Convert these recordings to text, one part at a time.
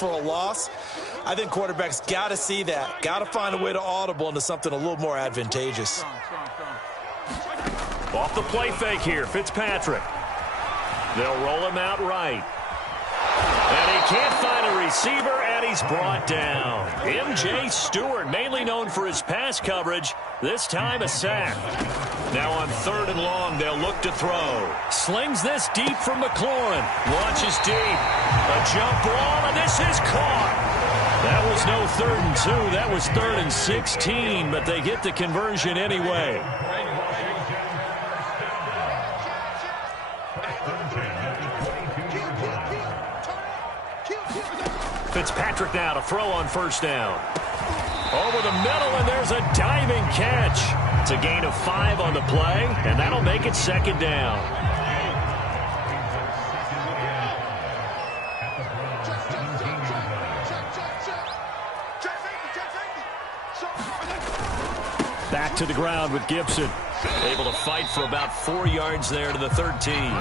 for a loss. I think quarterbacks got to see that. Got to find a way to audible into something a little more advantageous. Off the play fake here, Fitzpatrick. They'll roll him out right. And he can't find a receiver, and he's brought down. M.J. Stewart, mainly known for his pass coverage, this time a sack. Now on 3rd and long, they'll look to throw. Slings this deep from McLaurin. Launches deep. A jump ball, and this is caught. That was no 3rd and 2. That was 3rd and 16, but they get the conversion anyway. Fitzpatrick now to throw on 1st down. Over the middle, and there's a diving catch. It's a gain of 5 on the play, and that'll make it 2nd down. Back to the ground with Gibson. Able to fight for about 4 yards there to the 13.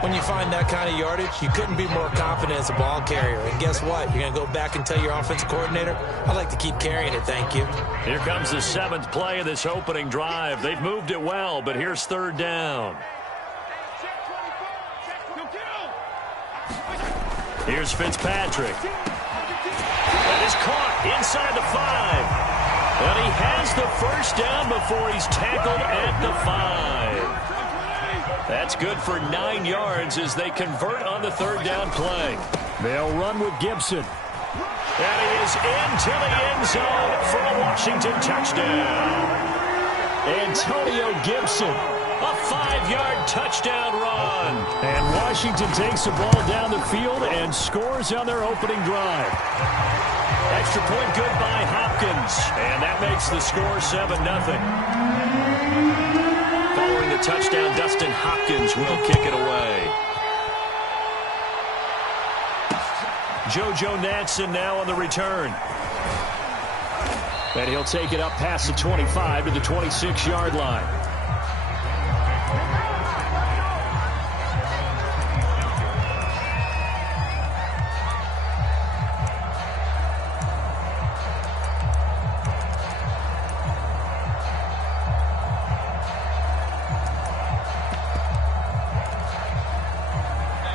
When you find that kind of yardage, you couldn't be more confident as a ball carrier. And guess what? You're going to go back and tell your offensive coordinator, I'd like to keep carrying it, thank you. Here comes the 7th play of this opening drive. They've moved it well, but here's 3rd down. Here's Fitzpatrick. That is caught inside the 5. And he has the 1st down before he's tackled at the 5. That's good for 9 yards as they convert on the 3rd down play. They'll run with Gibson. And he is into the end zone for a Washington touchdown. Antonio Gibson, a 5-yard touchdown run. And Washington takes the ball down the field and scores on their opening drive. Extra point good by Hopkins. And that makes the score 7-0. Following the touchdown, Dustin Hopkins will kick it away. JoJo Natson now on the return. And he'll take it up past the 25 to the 26-yard line.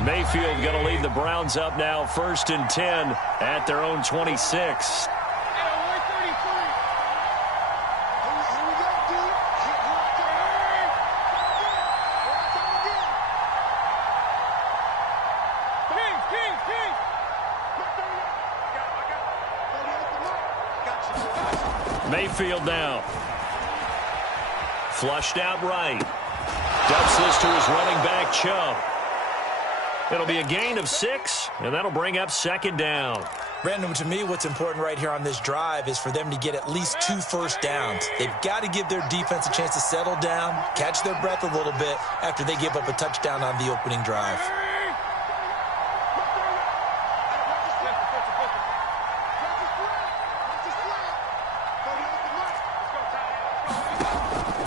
Mayfield going to lead the Browns up now, 1st and 10 at their own 26. Mayfield now. Flushed out right. Dumps this to his running back, Chubb. It'll be a gain of 6, and that'll bring up 2nd down. Brandon, to me, what's important right here on this drive is for them to get at least 2 first downs. They've got to give their defense a chance to settle down, catch their breath a little bit after they give up a touchdown on the opening drive.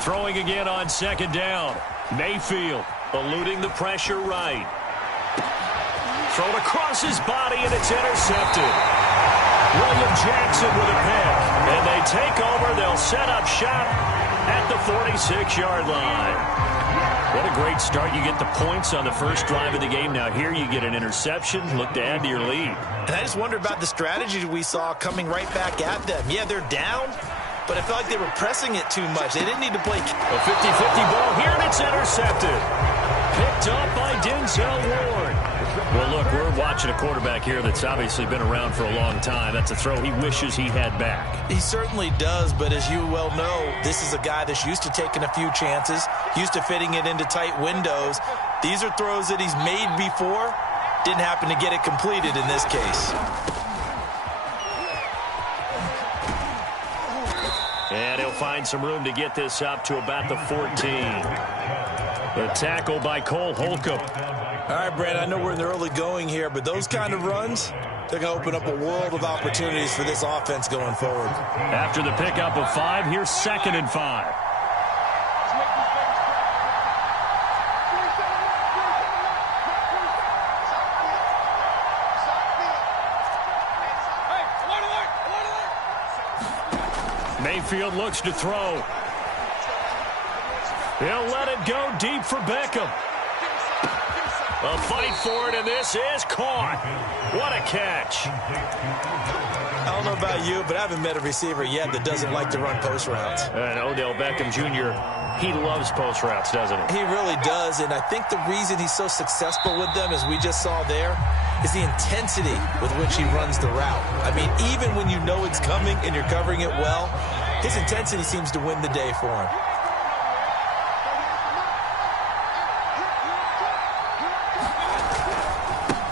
Throwing again on 2nd down. Mayfield eluding the pressure right. Thrown across his body, and it's intercepted. William Jackson with a pick. And they take over. They'll set up shop at the 46-yard line. What a great start. You get the points on the first drive of the game. Now here you get an interception. Look to add to your lead. And I just wonder about the strategy we saw coming right back at them. Yeah, they're down, but I felt like they were pressing it too much. They didn't need to play. A 50-50 ball here, and it's intercepted. Picked up by Denzel Ward. Well, look, we're watching a quarterback here that's obviously been around for a long time. That's a throw he wishes he had back. He certainly does, but as you well know, this is a guy that's used to taking a few chances, used to fitting it into tight windows. These are throws that he's made before. Didn't happen to get it completed in this case. And he'll find some room to get this up to about the 14. The tackle by Cole Holcomb. All right, Brad, I know we're in the early going here, but those kind of runs, they're going to open up a world of opportunities for this offense going forward. After the pickup of 5, here's 2nd and 5. Mayfield looks to throw. He'll let it go deep for Beckham. A fight for it, and this is caught. What a catch. I don't know about you, but I haven't met a receiver yet that doesn't like to run post routes. And Odell Beckham Jr., he loves post routes, doesn't he? He really does, and I think the reason he's so successful with them, as we just saw there, is the intensity with which he runs the route. I mean, even when you know it's coming and you're covering it well, his intensity seems to win the day for him.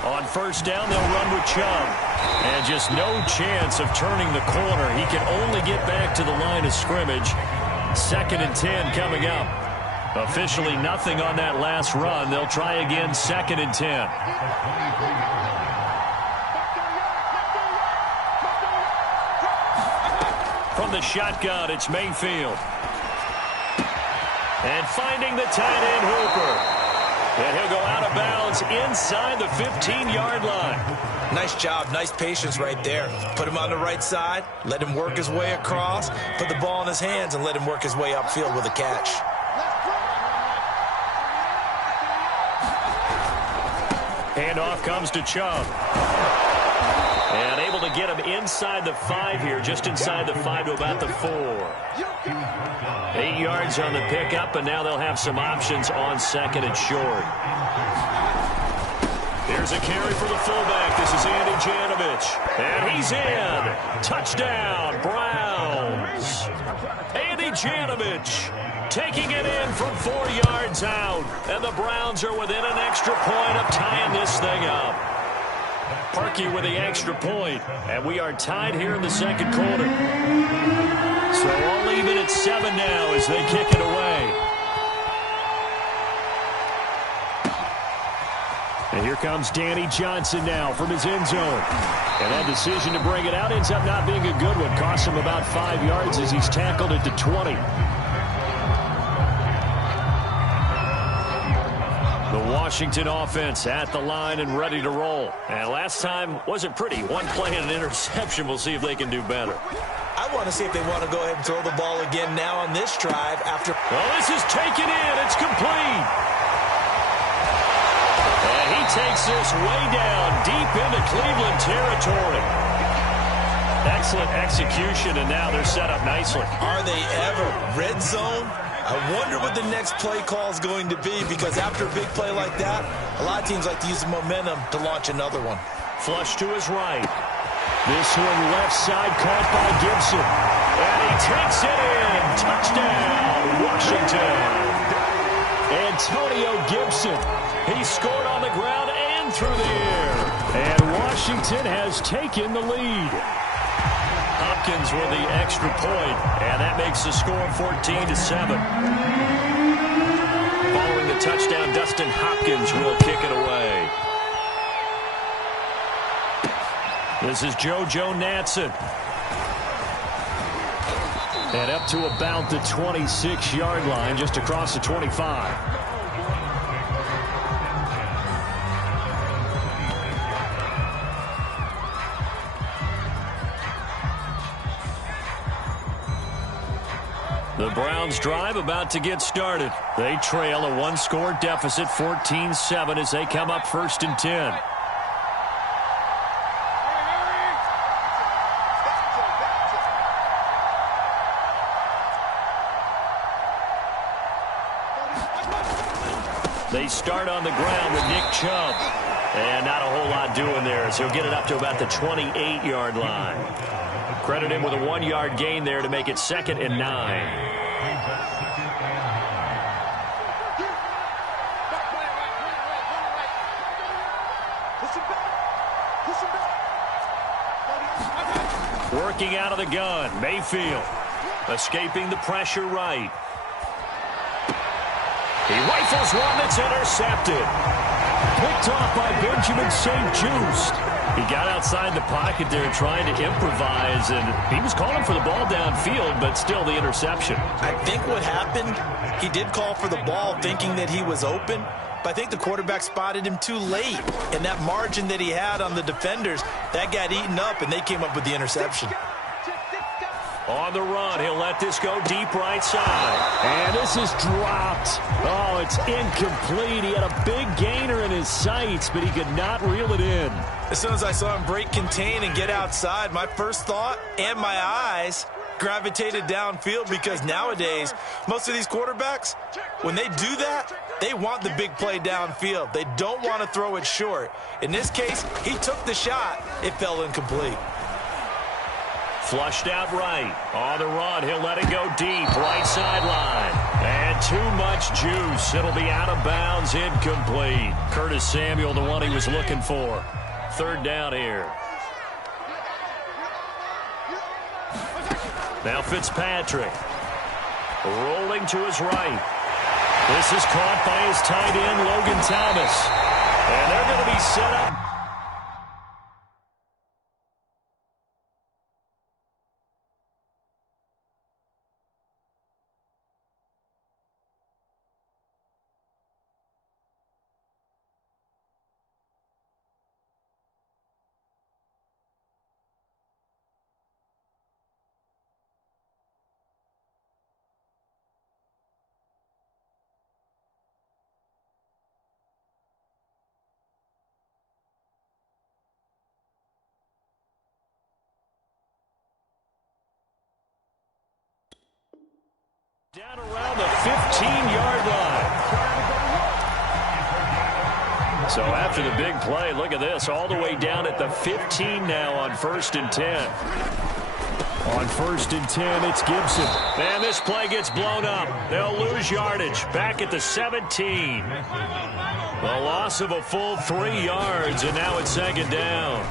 On first down, they'll run with Chubb. And just no chance of turning the corner. He can only get back to the line of scrimmage. 2nd and 10 coming up. Officially nothing on that last run. They'll try again 2nd and 10. From the shotgun, it's Mayfield. And finding the tight end Hooper. And he'll go out of bounds inside the 15-yard line. Nice job, nice patience right there. Put him on the right side, let him work his way across, put the ball in his hands, and let him work his way upfield with a catch. Handoff comes to Chubb. And able to get him inside the 5 here, just inside the 5 to about the 4. 8 yards on the pickup, and now they'll have some options on 2nd and short. Here's a carry for the fullback. This is Andy Janovich. And he's in. Touchdown, Browns. Andy Janovich taking it in from 4 yards out. And the Browns are within an extra point of tying this thing up. Parkey with the extra point, and we are tied here in the 2nd quarter. So all even at 7 now as they kick it away. And here comes Danny Johnson now from his end zone. And that decision to bring it out ends up not being a good one. Costs him about 5 yards as he's tackled at the 20. The Washington offense at the line and ready to roll. And last time wasn't pretty. One play and an interception. We'll see if they can do better. I want to see if they want to go ahead and throw the ball again now on this drive after. Well, this is taken in. It's complete. And he takes this way down deep into Cleveland territory. Excellent execution, and now they're set up nicely. Are they ever? Red zone? I wonder what the next play call is going to be, because after a big play like that, a lot of teams like to use the momentum to launch another one. Flush to his right. This one left side caught by Gibson. And he takes it in. Touchdown, Washington. Antonio Gibson. He scored on the ground and through the air. And Washington has taken the lead. Hopkins with the extra point, and that makes the score 14-7. Following the touchdown, Dustin Hopkins will kick it away. This is JoJo Natson. And up to about the 26-yard line, just across the 25. The Browns drive about to get started. They trail a one-score deficit, 14-7, as they come up 1st and 10. They start on the ground with Nick Chubb. And not a whole lot doing there, so he'll get it up to about the 28-yard line. Credit him with a 1-yard gain there to make it 2nd and 9. Working out of the gun, Mayfield. Escaping the pressure right. He rifles one that's intercepted. Picked off by Benjamin St-Juste. He got outside the pocket there trying to improvise, and he was calling for the ball downfield, but still the interception. I think what happened, he did call for the ball thinking that he was open, but I think the quarterback spotted him too late. And that margin that he had on the defenders, that got eaten up, and they came up with the interception. On the run, he'll let this go deep right side. And this is dropped. Oh, it's incomplete. He had a big gainer in his sights, but he could not reel it in. As soon as I saw him break contain and get outside, my first thought and my eyes gravitated downfield, because nowadays, most of these quarterbacks, when they do that, they want the big play downfield. They don't want to throw it short. In this case, he took the shot. It fell incomplete. Flushed out right. On the run, he'll let it go deep. Right sideline. And too much juice. It'll be out of bounds, incomplete. Curtis Samuel, the one he was looking for. Third down here. Now Fitzpatrick. Rolling to his right. This is caught by his tight end, Logan Thomas. And they're going to be set up. Down around the 15-yard line. So after the big play, look at this, all the way down at the 15 now on 1st and 10. On 1st and 10, it's Gibson. And this play gets blown up. They'll lose yardage. Back at the 17. The loss of a full 3 yards, and now it's 2nd down.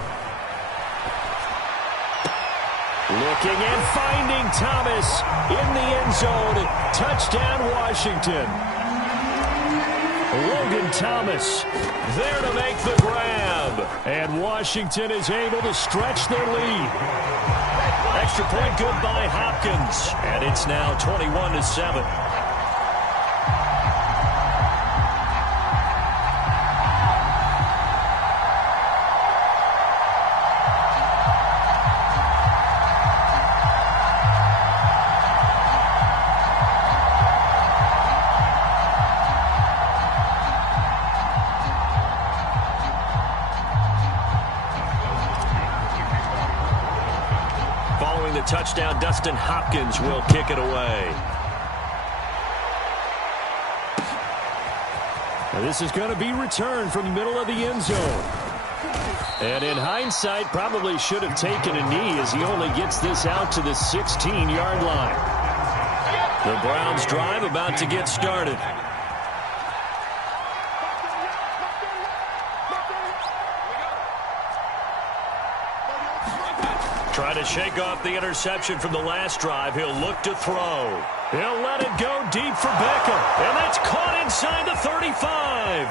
Looking and finding Thomas in the end zone. Touchdown, Washington. Logan Thomas there to make the grab. And Washington is able to stretch their lead. Extra point good by Hopkins. And it's now 21-7. Touchdown, Dustin Hopkins will kick it away. Now this is going to be returned from the middle of the end zone. And in hindsight, probably should have taken a knee as he only gets this out to the 16-yard line. The Browns drive about to get started. Trying to shake off the interception from the last drive. He'll look to throw. He'll let it go deep for Beckham. And that's caught inside the 35.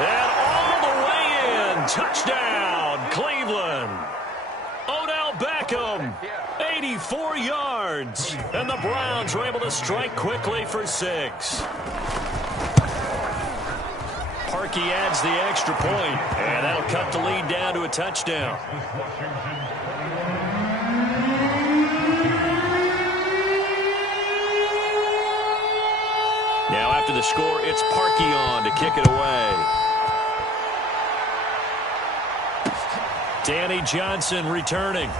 And all the way in. Touchdown, Cleveland. Odell Beckham, 84 yards. And the Browns were able to strike quickly for 6. Parkey adds the extra point. And that'll cut the lead down to a touchdown. Now after the score, it's Parkey on to kick it away. Danny Johnson returning.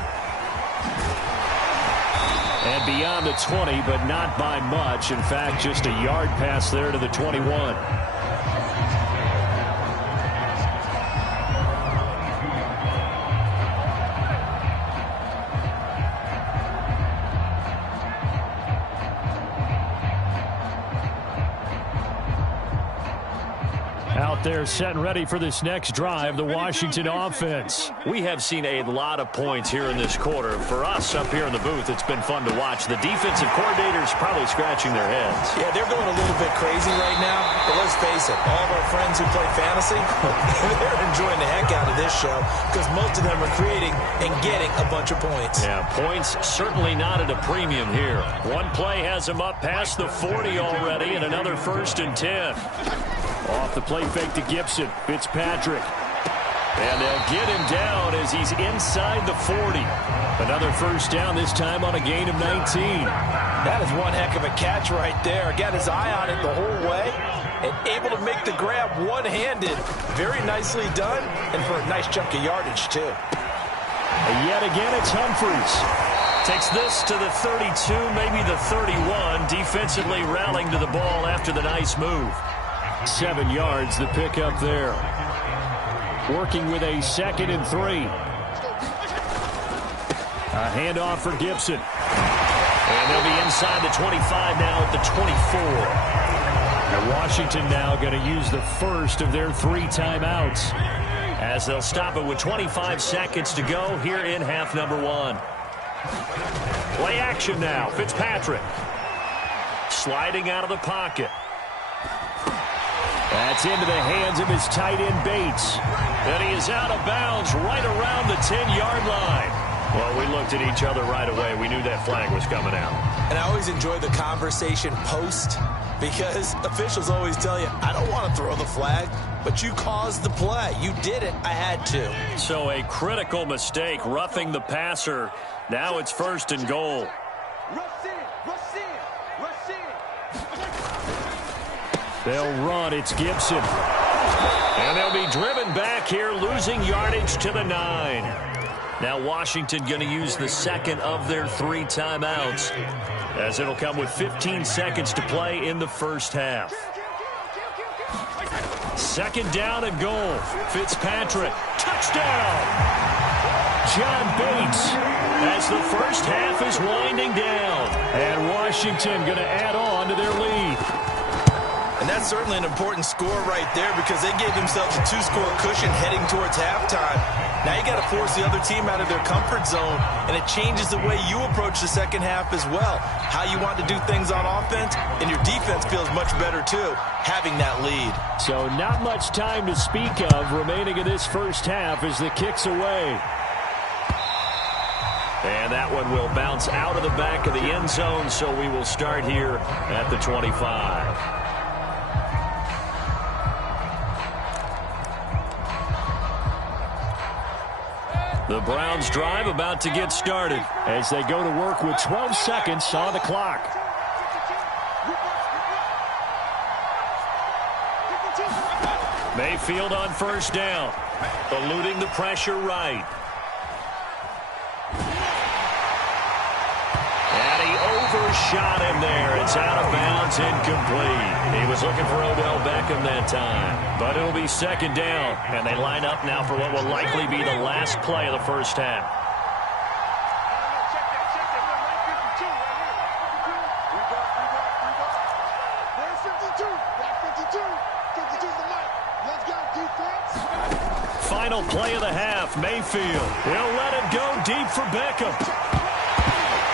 And beyond the 20, but not by much. In fact, just a yard pass there to the 21. They're set and ready for this next drive, the Washington offense. We have seen a lot of points here in this quarter. For us up here in the booth, it's been fun to watch. The defensive coordinators probably scratching their heads. Yeah, they're going a little bit crazy right now. But let's face it, all of our friends who play fantasy, they're enjoying the heck out of this show because most of them are creating and getting a bunch of points. Yeah, points certainly not at a premium here. One play has them up past the 40 already, and another 1st and 10. Off the play fake to Gibson. Fitzpatrick. And they'll get him down as he's inside the 40. Another first down, this time on a gain of 19. That is one heck of a catch right there. Got his eye on it the whole way and able to make the grab one-handed. Very nicely done, and for a nice chunk of yardage, too. And yet again, it's Humphries. Takes this to the 32, maybe the 31. Defensively rallying to the ball after the nice move. 7 yards, the pickup there. Working with a 2nd and 3. A handoff for Gibson. And they'll be inside the 25 now at the 24. And Washington now going to use the first of their 3 timeouts, as they'll stop it with 25 seconds to go here in half number 1. Play action now. Fitzpatrick sliding out of the pocket. That's into the hands of his tight end, Bates. And he is out of bounds right around the 10-yard line. Well, we looked at each other right away. We knew that flag was coming out. And I always enjoy the conversation post, because officials always tell you, I don't want to throw the flag, but you caused the play. You did it. I had to. So a critical mistake, roughing the passer. Now it's 1st and goal. They'll run. It's Gibson. And they'll be driven back here, losing yardage to the 9. Now Washington going to use the 2nd of their 3 timeouts, as it'll come with 15 seconds to play in the first half. 2nd down and goal. Fitzpatrick. Touchdown! John Bates, as the first half is winding down. And Washington going to add on to their lead. And that's certainly an important score right there, because they gave themselves a 2-score cushion heading towards halftime. Now you got to force the other team out of their comfort zone, and it changes the way you approach the second half as well. How you want to do things on offense, and your defense feels much better too, having that lead. So not much time to speak of remaining in this first half as the kick's away. And that one will bounce out of the back of the end zone, so we will start here at the 25. The Browns drive about to get started as they go to work with 12 seconds on the clock. Mayfield on first down, eluding the pressure right. And he overshot him there. It's out of bounds, incomplete. He was looking for Odell Beckham that time. But it'll be 2nd down, and they line up now for what will likely be the last play of the first half. Final play of the half, Mayfield. He'll let it go deep for Beckham.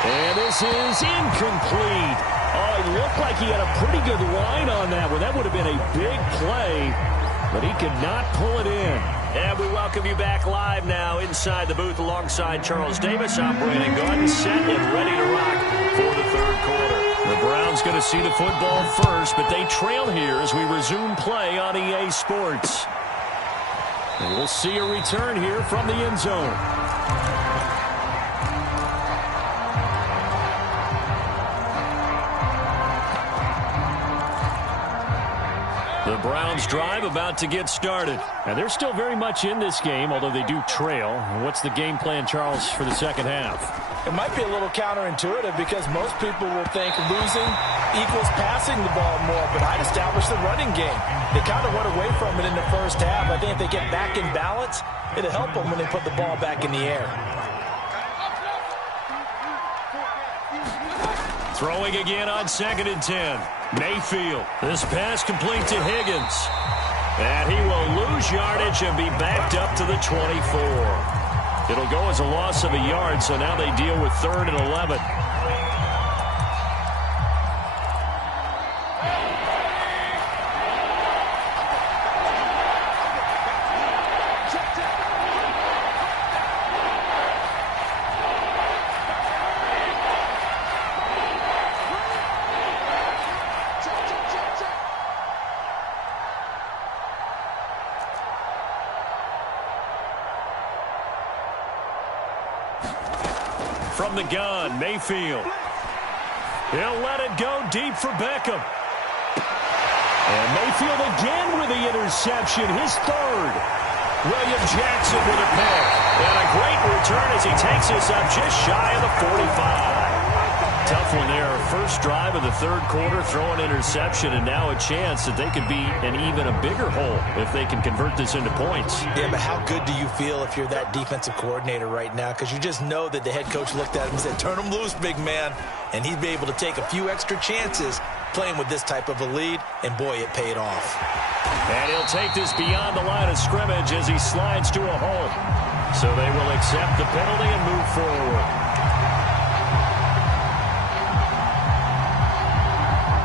And this is incomplete. Oh, it looked like he had a pretty good line on that one. That would have been a big play, but he could not pull it in. And we welcome you back live now inside the booth alongside Charles Davis. I'm Brandon Gaudin, set and ready to rock for the 3rd quarter. The Browns going to see the football first, but they trail here as we resume play on EA Sports. And we'll see a return here from the end zone. The Browns drive about to get started. And they're still very much in this game, although they do trail. What's the game plan, Charles, for the second half? It might be a little counterintuitive, because most people will think losing equals passing the ball more, but I'd establish the running game. They kind of went away from it in the first half. I think if they get back in balance, it'll help them when they put the ball back in the air. Throwing again on 2nd and 10. Mayfield. This pass complete to Higgins. And he will lose yardage and be backed up to the 24. It'll go as a loss of a yard, so now they deal with 3rd and 11. From the gun, Mayfield. He'll let it go deep for Beckham. And Mayfield again with the interception, his third. William Jackson with a pick. And a great return as he takes us up just shy of the 45. Tough one there. First drive of the third quarter, throw an interception, and now a chance that they could be in even a bigger hole if they can convert this into points. Yeah, but how good do you feel if you're that defensive coordinator right now? Because you just know that the head coach looked at him and said, turn him loose, big man. And he'd be able to take a few extra chances playing with this type of a lead, and boy, it paid off. And he'll take this beyond the line of scrimmage as he slides to a hole. So they will accept the penalty and move forward.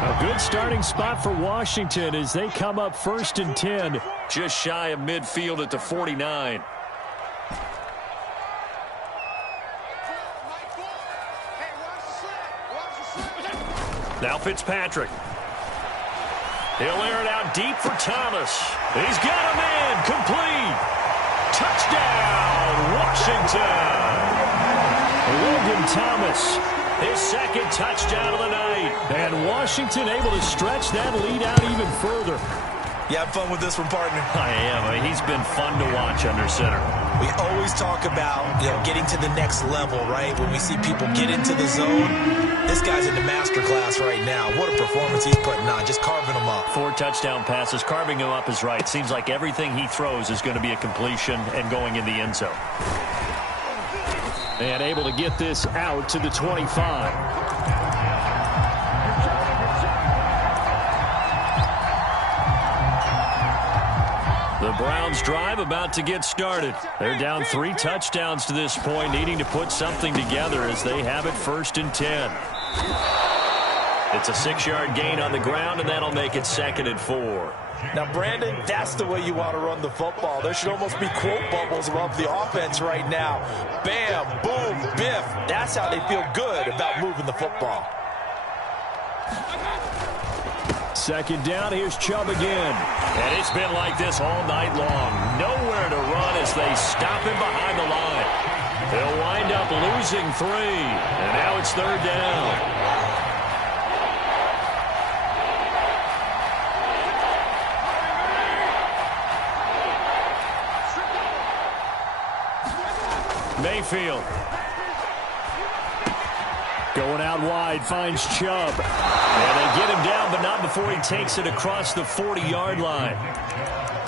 A good starting spot for Washington as they come up 1st and 10, just shy of midfield at the 49. Now Fitzpatrick. He'll air it out deep for Thomas. He's got a man complete. Touchdown, Washington. Logan Thomas, his second touchdown of the night. And Washington able to stretch that lead out even further. You have fun with this one, partner? I am. He's been fun to watch under center. We always talk about, getting to the next level, right? When we see people get into the zone, this guy's in the master class right now. What a performance he's putting on, just carving them up. 4 touchdown passes. Carving him up is right. Seems like everything he throws is going to be a completion and going in the end zone. And able to get this out to the 25. The Browns drive about to get started. They're down 3 touchdowns to this point, needing to put something together as they have it 1st and 10. It's a 6-yard gain on the ground, and that'll make it 2nd and 4. Now, Brandon, that's the way you want to run the football. There should almost be quote bubbles above the offense right now. Bam, boom, biff. That's how they feel good about moving the football. 2nd down, here's Chubb again. And it's been like this all night long. Nowhere to run as they stop him behind the line. They'll wind up losing 3. And now it's 3rd down. Mayfield. Going out wide, finds Chubb. And they get him down, but not before he takes it across the 40-yard line.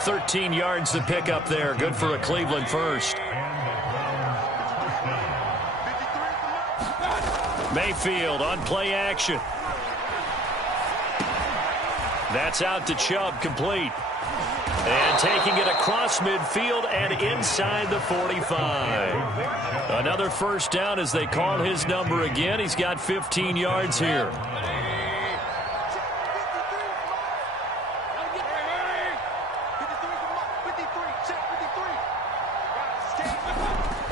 13 yards to pick up there. Good for a Cleveland first. Mayfield on play action. That's out to Chubb, complete. And taking it across midfield and inside the 45. Another 1st down as they call his number again. He's got 15 yards here.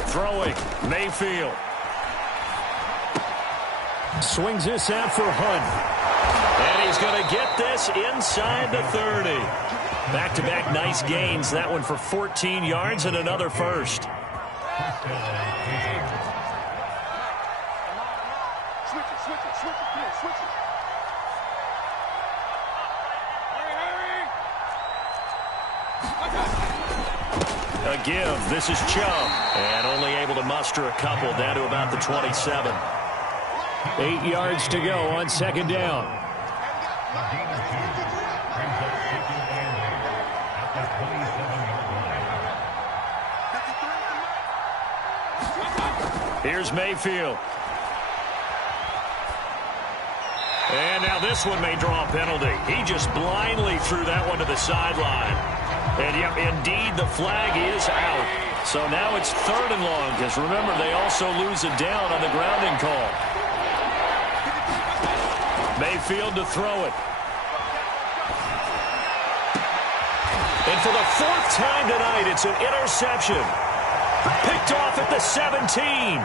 Throwing, Mayfield. Swings this out for Hunt. And he's going to get this inside the 30. Back-to-back nice gains. That one for 14 yards and another first. A give. This is Chubb. And only able to muster a couple down to about the 27. 8 yards to go on 2nd down. Here's Mayfield. And now this one may draw a penalty. He just blindly threw that one to the sideline. And yeah, indeed, the flag is out. So now it's 3rd and long, because remember, they also lose it down on the grounding call. Mayfield to throw it. And for the 4th time tonight, it's an interception. Picked off at the 17.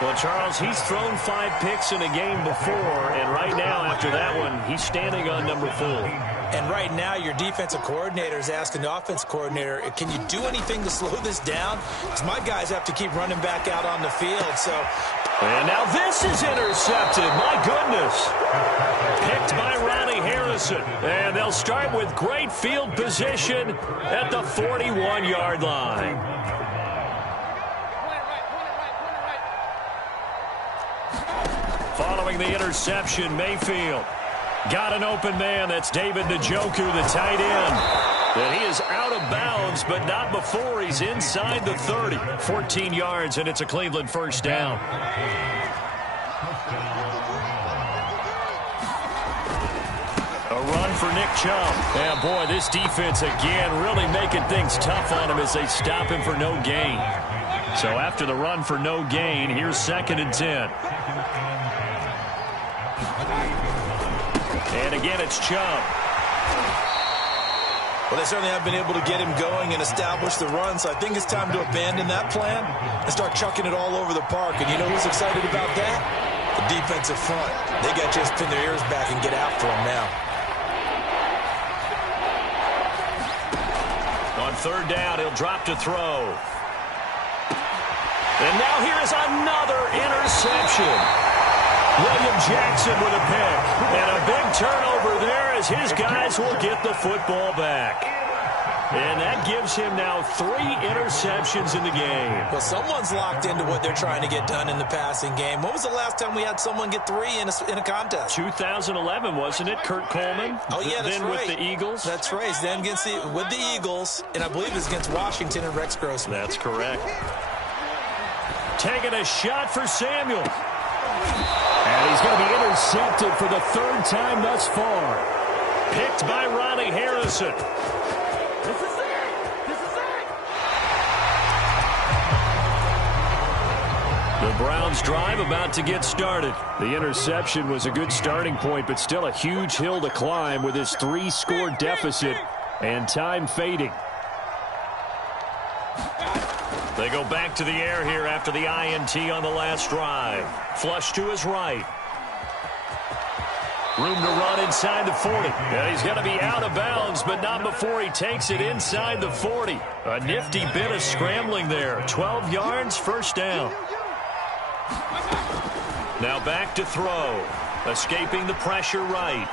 Well, Charles, he's thrown 5 picks in a game before, and right now, after that one, he's standing on number 4. And right now, your defensive coordinator is asking the offensive coordinator, can you do anything to slow this down? Because my guys have to keep running back out on the field. And now this is intercepted. My goodness. Picked by Ronnie Harrison. And they'll start with great field position at the 41-yard line. Following the interception, Mayfield got an open man. That's David Njoku, the tight end. And he is out of bounds, but not before he's inside the 30. 14 yards, and it's a Cleveland first down. A run for Nick Chubb. Yeah, boy, this defense again really making things tough on him as they stop him for no gain. So after the run for no gain, here's 2nd and 10. And again, it's Chubb. Well, they certainly have been able to get him going and establish the run, so I think it's time to abandon that plan and start chucking it all over the park. And you know who's excited about that? The defensive front. They got to just pin their ears back and get after him now. On 3rd down, he'll drop to throw. And now here is another interception. William Jackson with a pick. And a big turnover there as his guys will get the football back. And that gives him now 3 interceptions in the game. Well, someone's locked into what they're trying to get done in the passing game. When was the last time we had someone get 3 in a contest? 2011, wasn't it? Kurt Coleman? Oh, yeah, that's then right. With the Eagles? That's right. Then with the Eagles, and I believe it was against Washington and Rex Grossman. That's correct. Taking a shot for Samuel. And he's going to be intercepted for the 3rd time thus far. Picked by Ronnie Harrison. The Browns drive about to get started. The interception was a good starting point, but still a huge hill to climb with his 3-score deficit and time fading. They go back to the air here after the INT on the last drive. Flush to his right. Room to run inside the 40. Yeah, he's going to be out of bounds, but not before he takes it inside the 40. A nifty bit of scrambling there. 12 yards, first down. Now back to throw. Escaping the pressure right.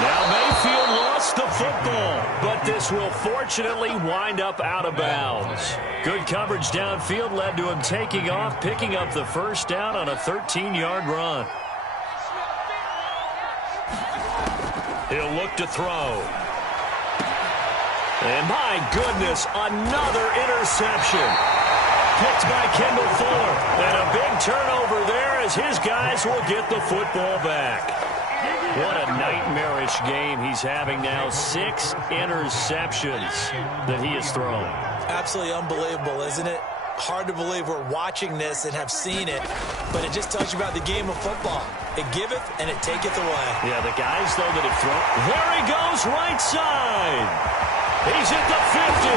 Now Mayfield lost the football, but this will fortunately wind up out of bounds. Good coverage downfield led to him taking off, picking up the first down on a 13-yard run. He'll look to throw. And my goodness, another interception. Picked by Kendall Fuller. And a big turnover there as his guys will get the football back. What a nightmarish game he's having now. 6 interceptions that he has thrown. Absolutely unbelievable, isn't it? Hard to believe we're watching this and have seen it, but it just tells you about the game of football. It giveth and it taketh away. Yeah, the guys, though, that have thrown. There he goes, right side. He's at the 50.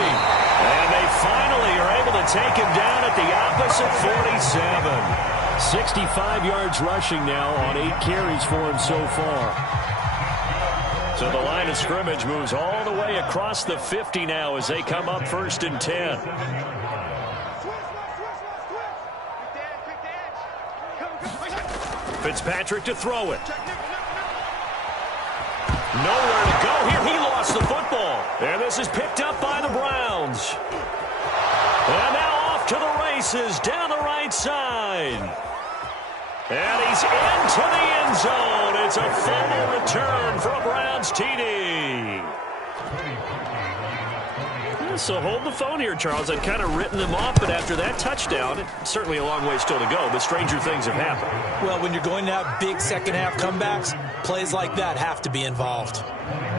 And they finally are able to take him down at the opposite 47. 65 yards rushing now on 8 carries for him so far. So the line of scrimmage moves all the way across the 50 now as they come up 1st and 10. Fitzpatrick to throw it. Nowhere to go here. He lost the football. And this is picked up by the Browns. And now off to the races down the right side. And he's into the end zone. It's a fumble return for a Browns TD. So hold the phone here, Charles. I'd kind of written them off, but after that touchdown, it's certainly a long way still to go, but stranger things have happened. Well, when you're going to have big second-half comebacks, plays like that have to be involved.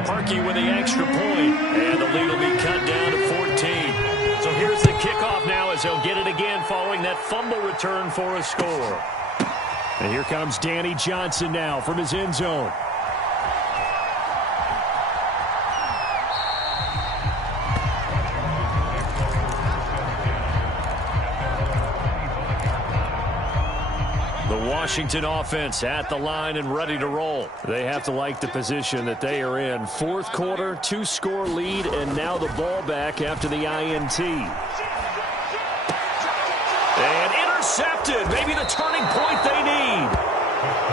Parkey with the extra point, and the lead will be cut down to 14. So here's the kickoff now as they'll get it again following that fumble return for a score. And here comes Danny Johnson now from his end zone. The Washington offense at the line and ready to roll. They have to like the position that they are in. Fourth quarter, 2-score lead, and now the ball back after the INT. And intercepted. Maybe the turning point they need.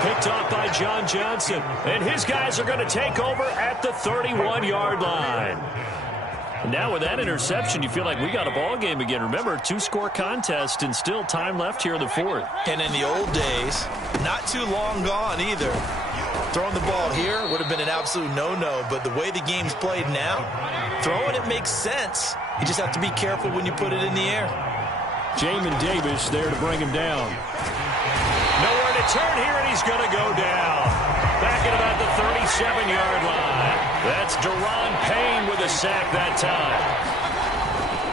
Picked off by John Johnson. And his guys are going to take over at the 31-yard line. Now with that interception, you feel like we got a ball game again. Remember, 2-score contest and still time left here in the fourth. And in the old days, not too long gone either. Throwing the ball here would have been an absolute no-no, but the way the game's played now, throwing it makes sense. You just have to be careful when you put it in the air. Jamin Davis there to bring him down. Nowhere to turn here, and he's going to go down. Back at about the 37-yard line. That's Deron Payne with a sack that time.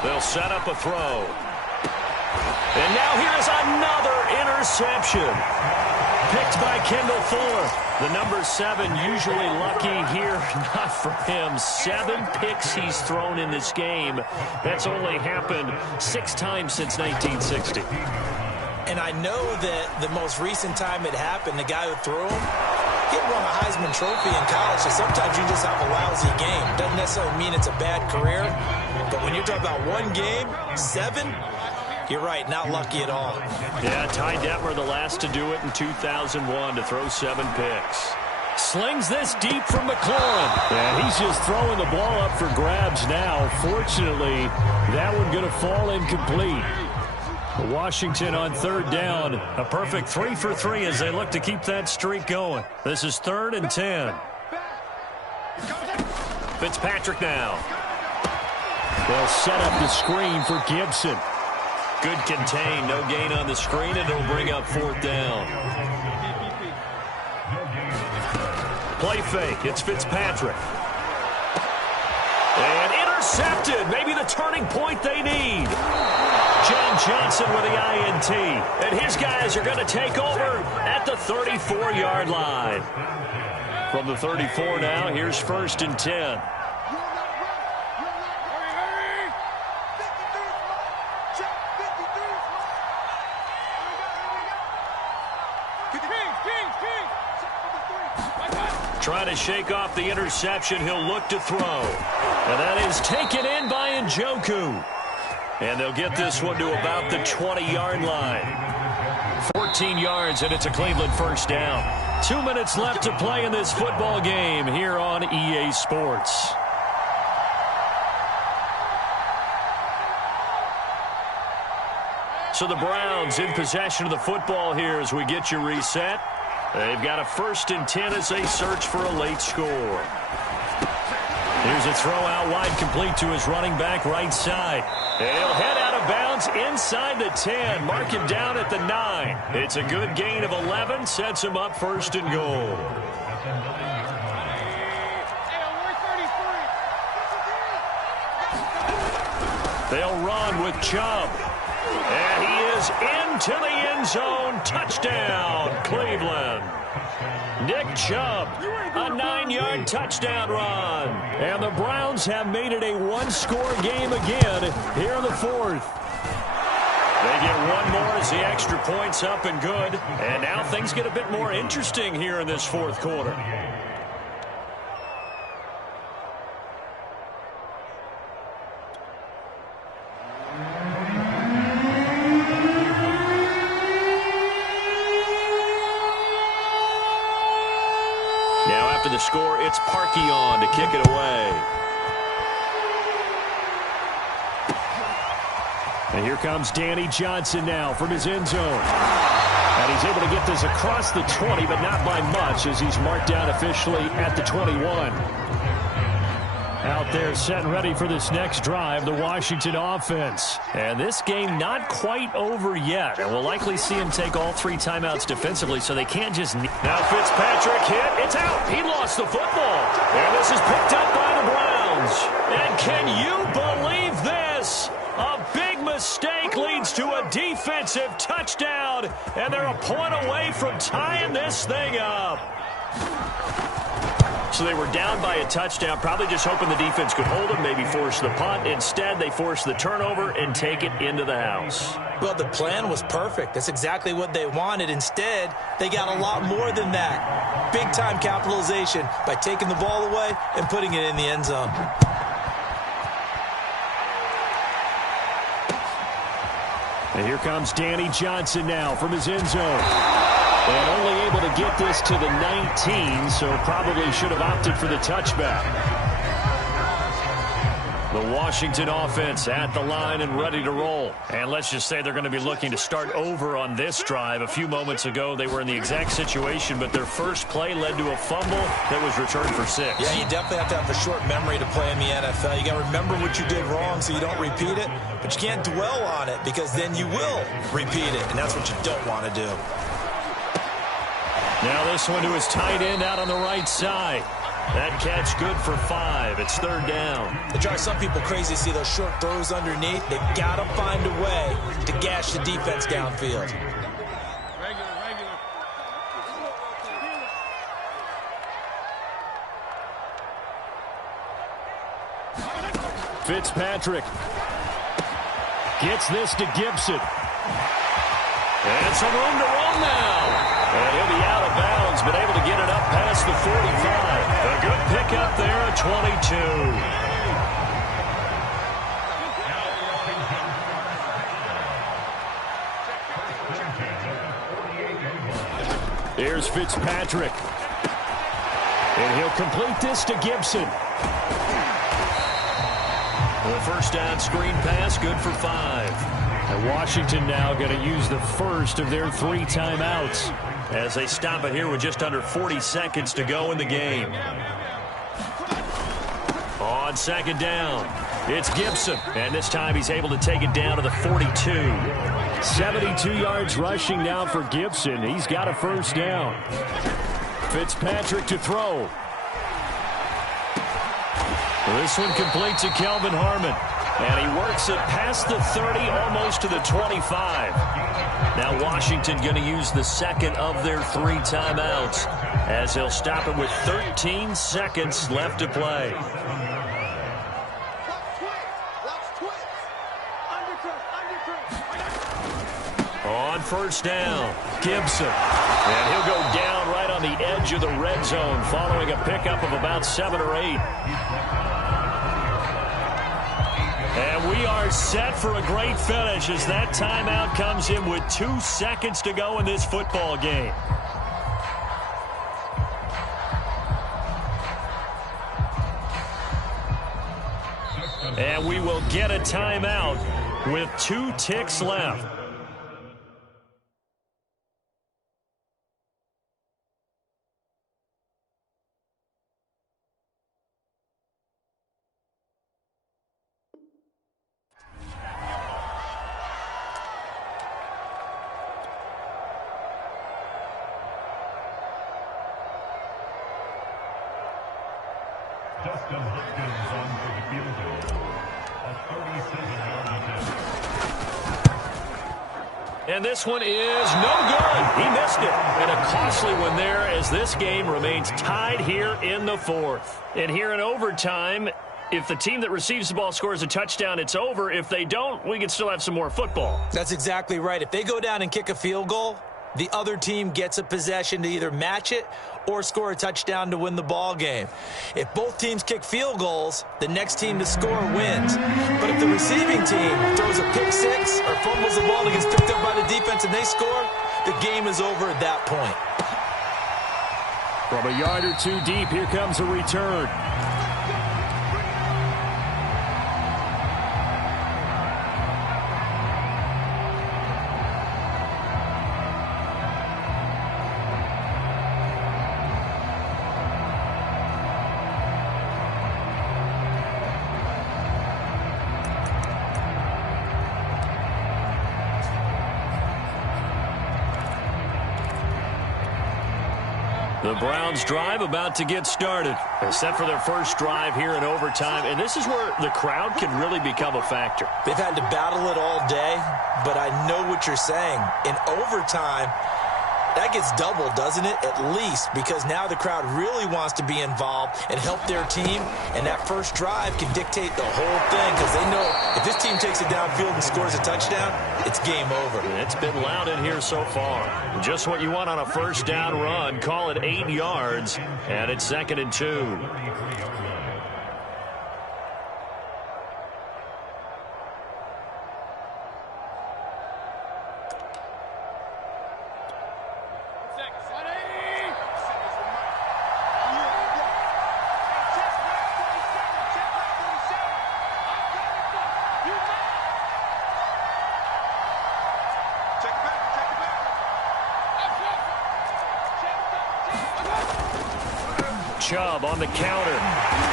They'll set up a throw. And now here's another interception. Picked by Kendall Fuller. The number 7 usually lucky here. Not for him. 7 picks he's thrown in this game. That's only happened 6 times since 1960. And I know that the most recent time it happened, the guy who threw him, he won a Heisman Trophy in college, so sometimes you just have a lousy game. Doesn't necessarily mean it's a bad career, but when you're talking about one game, 7, you're right, not lucky at all. Yeah, Ty Detmer the last to do it in 2001 to throw 7 picks. Slings this deep from McLaurin. And he's just throwing the ball up for grabs now. Fortunately, that one going to fall incomplete. Washington on third down. A perfect 3 for 3 as they look to keep that streak going. This is 3rd and 10. Fitzpatrick now. They'll set up the screen for Gibson. Good contain. No gain on the screen, and it'll bring up 4th down. Play fake. It's Fitzpatrick. And intercepted. Maybe the turning point they need. John Johnson with the INT. And his guys are going to take over at the 34-yard line. From the 34 now, here's 1st and 10. Trying to shake off the interception. He'll look to throw. And that is taken in by Njoku. And they'll get this one to about the 20-yard line. 14 yards, and it's a Cleveland 1st down. 2 minutes left to play in this football game here on EA Sports. So the Browns in possession of the football here as we get you reset. They've got a 1st and 10 as they search for a late score. Here's a throw out wide, complete to his running back right side. And he'll head out of bounds inside the 10. Mark him down at the 9. It's a good gain of 11. Sets him up 1st and goal. They'll run with Chubb. And he is into the end zone. Touchdown, Cleveland. Nick Chubb, a 9-yard touchdown run. And the Browns have made it a 1-score game again here in the 4th. They get one more as the extra point's up and good. And now things get a bit more interesting here in this 4th quarter. After the score, it's Parkion to kick it away. And here comes Danny Johnson now from his end zone. And he's able to get this across the 20, but not by much as he's marked down officially at the 21. Out there set and ready for this next drive, the Washington offense. And this game not quite over yet. And we'll likely see him take all 3 timeouts defensively, so they can't just... Now Fitzpatrick hit. It's out. He lost the football. And this is picked up by the Browns. And can you believe this? A big mistake leads to a defensive touchdown. And they're a point away from tying this thing up. So they were down by a touchdown, probably just hoping the defense could hold them, maybe force the punt. Instead, they forced the turnover and take it into the house. Well, the plan was perfect. That's exactly what they wanted. Instead, they got a lot more than that. Big-time capitalization by taking the ball away and putting it in the end zone. And here comes Danny Johnson now from his end zone. And only able to get this to the 19, so probably should have opted for the touchback. The Washington offense at the line and ready to roll. And let's just say they're going to be looking to start over on this drive. A few moments ago, they were in the exact situation, but their first play led to a fumble that was returned for 6. Yeah, you definitely have to have a short memory to play in the NFL. You got to remember what you did wrong so you don't repeat it, but you can't dwell on it because then you will repeat it, and that's what you don't want to do. Now this one to his tight end out on the right side. That catch good for 5. It's 3rd down. It drives some people crazy to see those short throws underneath. They've got to find a way to gash the defense downfield. Fitzpatrick gets this to Gibson. And some room to run now. And he'll be out of bounds, but able to get it up past the 45. A good pickup there at 22. Here's Fitzpatrick. And he'll complete this to Gibson. The first down screen pass, good for 5. And Washington now going to use the first of their 3 timeouts as they stop it here with just under 40 seconds to go in the game. On 2nd down, it's Gibson, and this time he's able to take it down to the 42. 72 yards rushing now for Gibson. He's got a first down. Fitzpatrick to throw. This one complete to Kelvin Harmon. And he works it past the 30, almost to the 25. Now Washington going to use the second of their 3 timeouts as they'll stop it with 13 seconds left to play. On first down, Gibson. And he'll go down right on the edge of the red zone following a pickup of about 7 or 8. And we are set for a great finish as that timeout comes in with 2 seconds to go in this football game. And we will get a timeout with 2 ticks left. And this one is no good. He missed it. And a costly one there as this game remains tied here in the 4th. And here in overtime, if the team that receives the ball scores a touchdown, it's over. If they don't, we can still have some more football. That's exactly right. If they go down and kick a field goal, the other team gets a possession to either match it or score a touchdown to win the ball game. If both teams kick field goals, the next team to score wins. But if the receiving team throws a pick 6 or fumbles the ball and gets picked up by the defense and they score, the game is over at that point. From a yard or 2 deep, here comes a return. The Browns drive about to get started. Set for their first drive here in overtime. And this is where the crowd can really become a factor. They've had to battle it all day, but I know what you're saying. In overtime, That gets doubled, doesn't it? At least, because now the crowd really wants to be involved and help their team, and that first drive can dictate the whole thing because they know if this team takes it downfield and scores a touchdown, it's game over. It's been loud in here so far. Just what you want on a first down run. Call it 8 yards, and it's 2nd and 2. Chubb on the counter.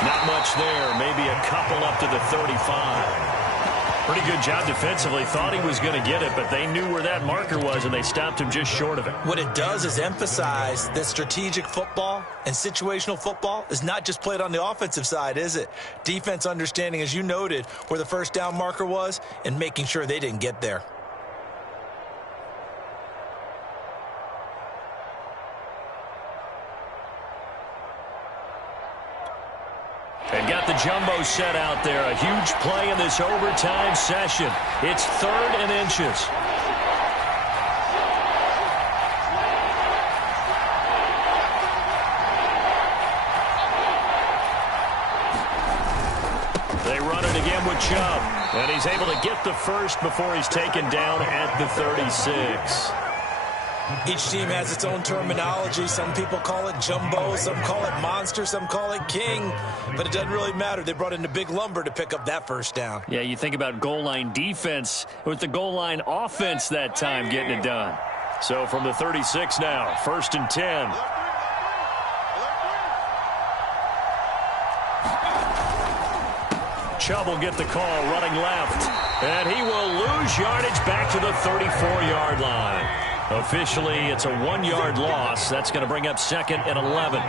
Not much there. Maybe a couple up to the 35. Pretty good job defensively. Thought he was going to get it, but they knew where that marker was, and they stopped him just short of it. What it does is emphasize that strategic football and situational football is not just played on the offensive side, is it? Defense understanding, as you noted, where the first down marker was and making sure they didn't get there. They've got the jumbo set out there. A huge play in this overtime session. It's 3rd and inches. They run it again with Chubb. And he's able to get the first before he's taken down at the 36. Each team has its own terminology. Some people call it jumbo, some call it monster, some call it king. But it doesn't really matter. They brought in the big lumber to pick up that first down. Yeah, you think about goal line defense with the goal line offense that time getting it done. So from the 36 now, 1st and 10. Chubb will get the call running left. And he will lose yardage back to the 34-yard line. Officially, it's a 1-yard loss. That's going to bring up 2nd and 11.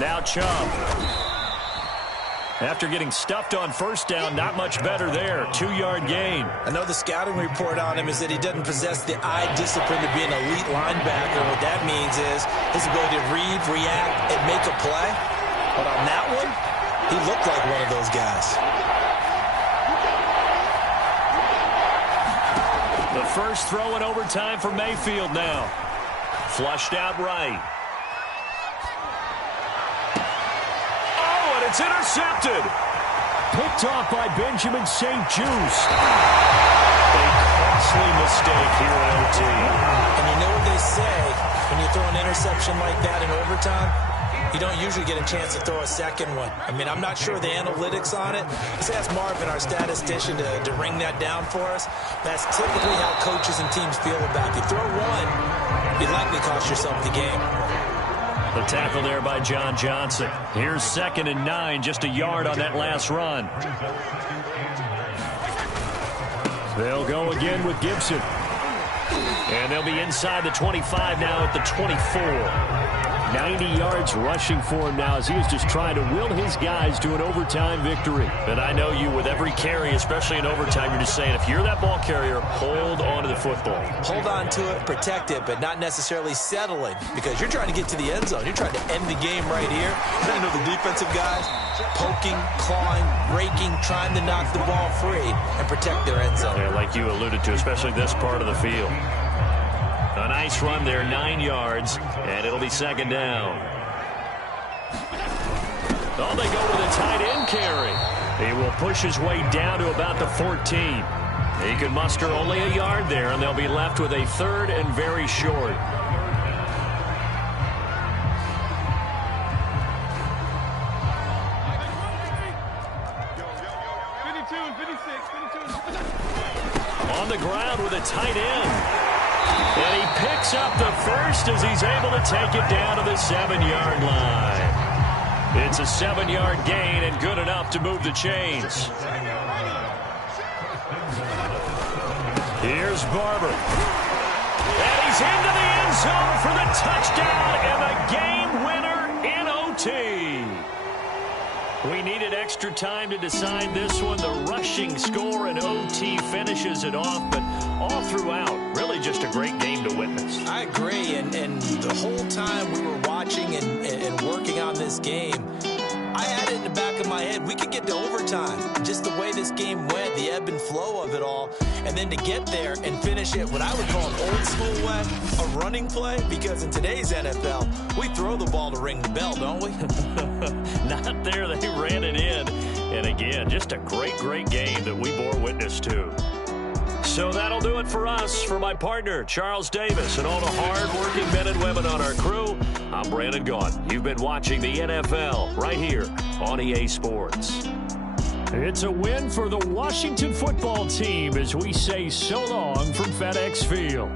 Now Chubb. After getting stuffed on first down, not much better there. 2-yard gain. I know the scouting report on him is that he doesn't possess the eye discipline to be an elite linebacker. What that means is his ability to read, react, and make a play. But on that one, he looked like one of those guys. The first throw in overtime for Mayfield now. Flushed out right. It's intercepted. Picked off by Benjamin St-Juste. A costly mistake here in OT. And you know what they say, when you throw an interception like that in overtime, you don't usually get a chance to throw a second one. I mean, I'm not sure the analytics on it. Let's ask Marvin, our statistician, to ring that down for us. That's typically how coaches and teams feel about it. You throw one, you likely cost yourself the game. The tackle there by John Johnson. Here's 2nd and 9, just a yard on that last run. They'll go again with Gibson. And they'll be inside the 25 now at the 24. 90 yards rushing for him now as he is just trying to will his guys to an overtime victory. And I know you, with every carry, especially in overtime, you're just saying, if you're that ball carrier, hold on to the football. Hold on to it, protect it, but not necessarily settling, because you're trying to get to the end zone. You're trying to end the game right here. You know the defensive guys poking, clawing, raking, trying to knock the ball free and protect their end zone. Yeah, like you alluded to, especially this part of the field. A nice run there, 9 yards, and it'll be 2nd down. Oh, they go with a tight end carry. He will push his way down to about the 14. He can muster only a yard there, and they'll be left with a 3rd and very short. On the ground with a tight end. And he picks up the first as he's able to take it down to the 7-yard line. It's a 7-yard gain and good enough to move the chains. Here's Barber. And he's into the end zone for the touchdown and the game winner in OT. We needed extra time to decide this one. The rushing score and OT finishes it off, but all throughout, really just a great game to witness. I agree, and the whole time we were watching and working on this game, I had it in the back of my head. We could get to overtime. Just the way this game went, the ebb and flow of it all. And then to get there and finish it, what I would call an old school way, a running play. Because in today's NFL, we throw the ball to ring the bell, don't we? Not there. They ran it in. And again, just a great, great game that we bore witness to. So that'll do it for us. For my partner, Charles Davis, and all the hard-working men and women on our crew, I'm Brandon Gaudin. You've been watching the NFL right here on EA Sports. It's a win for the Washington football team as we say so long from FedEx Field.